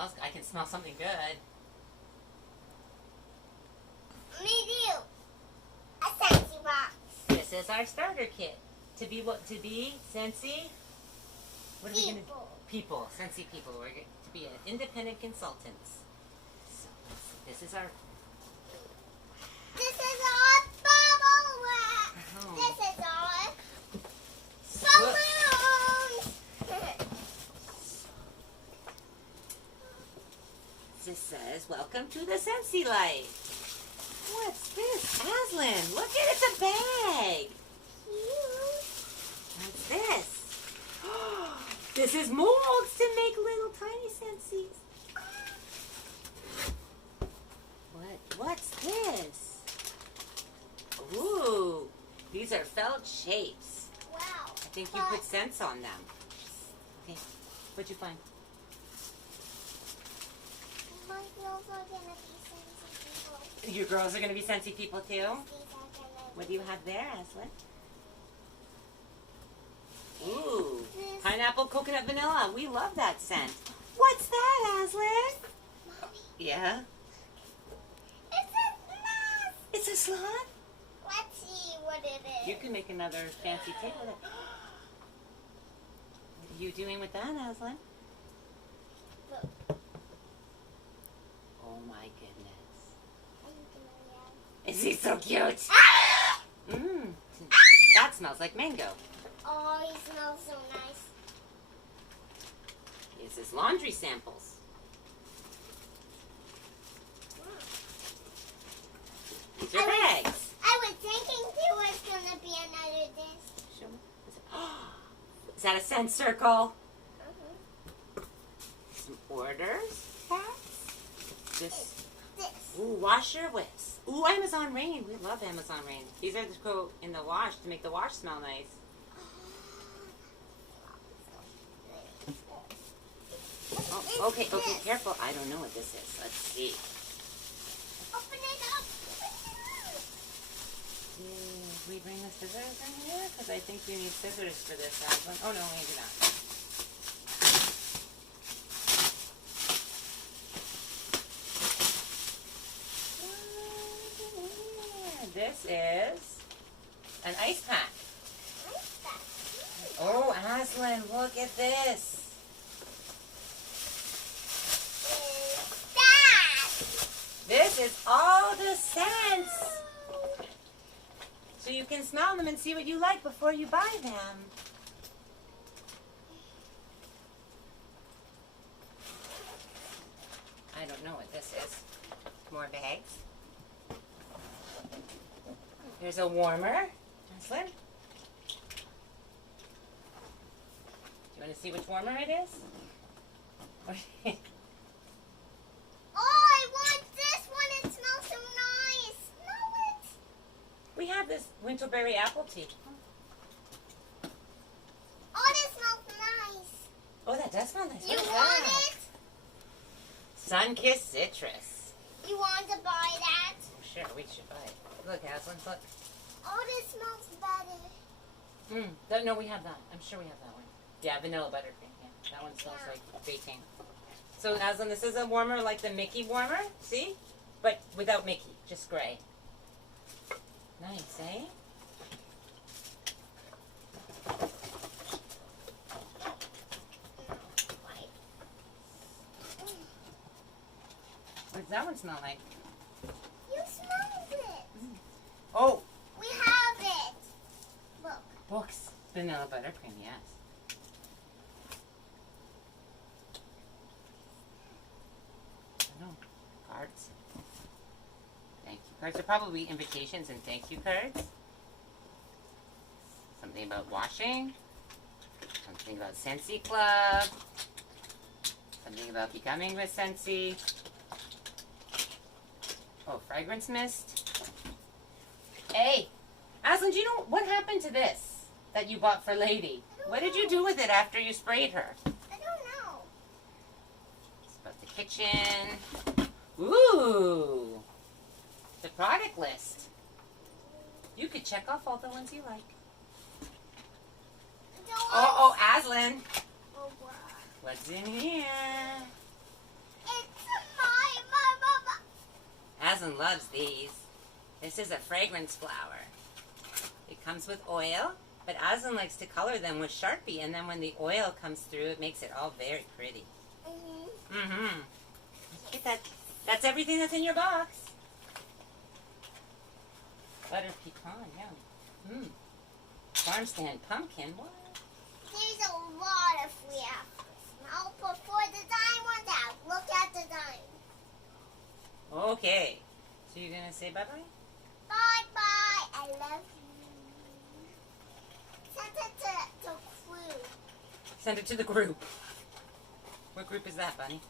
smells. I can smell something good. Me too. A Sentcy box. This is our starter kit. To be what? To be Sentcy. What are we gonna? People. Sentcy people. We're going to be independent consultants. So this is our. This is our bubble wrap. Oh. This is our balloons. This says, "Welcome to the Sentcy light." What's this, Aslyn? Look at it's a bag. Cute. What's this? This is molds to make little tiny Sentsys. What's this? Ooh, these are felt shapes. Wow. I think you put scents on them. Okay, what'd you find? My girls are gonna be Sentcy people. Your girls are gonna be Sentcy people too? These are gonna What do you have there, Aslyn? Ooh, pineapple, coconut, vanilla. We love that scent. What's that, Aslyn? Mommy, Yeah? it's a snack. It's a slot? Let's see what it is. You can make another fancy table. What are you doing with that, Aslyn? Look. Oh my goodness. Are you gonna react? Is he so cute? Mmm. That smells like mango. Oh, he smells so nice. This is laundry samples. These are bags. I was thinking there was gonna be another disc. Show me. Is that a scent circle? Some orders. This. Ooh, washer whips. Ooh, Amazon Rain. We love Amazon Rain. These are to go in the wash to make the wash smell nice. Oh, okay, careful. I don't know what this is. Let's see. Open it up. Did we bring the scissors in here? Because I think you need scissors for this, Aslyn. Oh, no, maybe not. This is an ice pack. Oh, Aslyn, look at this. This is all the scents. So you can smell them and see what you like before you buy them. I don't know what this is. More bags. There's a warmer. Aslyn? Do you want to see which warmer it is? We have this winterberry apple tea. Oh, this smells nice. Oh, that does smell nice. You What is want that? it? Sun-kissed citrus. You want to buy that? Oh, sure, we should buy it. Look, Aslyn, look. Oh, this smells better. No, we have that. I'm sure we have that one. Yeah, vanilla buttercream. Yeah, that one smells like baking. So, Aslyn, this is a warmer like the Mickey warmer. See? But without Mickey, just gray. Nice, eh? What does that one smell like? You smelled it. Oh! We have it. Look. Books. Vanilla buttercream, yes. I know. Cards. Thank you cards are probably invitations and thank you cards. Something about washing. Something about Sentcy Club. Something about becoming with Sentcy. Oh, fragrance mist. Hey, Aslyn, do you know what happened to this that you bought for Lady? What did you do with it after you sprayed her? I don't know. It's about the kitchen. Ooh, the product list. You could check off all the ones you like. Oh, Aslyn. Oh, wow. What's in here? Aslyn loves these. This is a fragrance flower. It comes with oil, but Aslyn likes to color them with Sharpie, and then when the oil comes through, it makes it all very pretty. Get that. That's everything that's in your box. Butter pecan, yeah. Farm stand pumpkin, what? There's a lot of free apples. I'll put for the dime ones out. Look at the dime. Okay. So you're gonna say bye-bye? Bye-bye. I love you. Send it to crew. Send it to the group. What group is that, Bunny?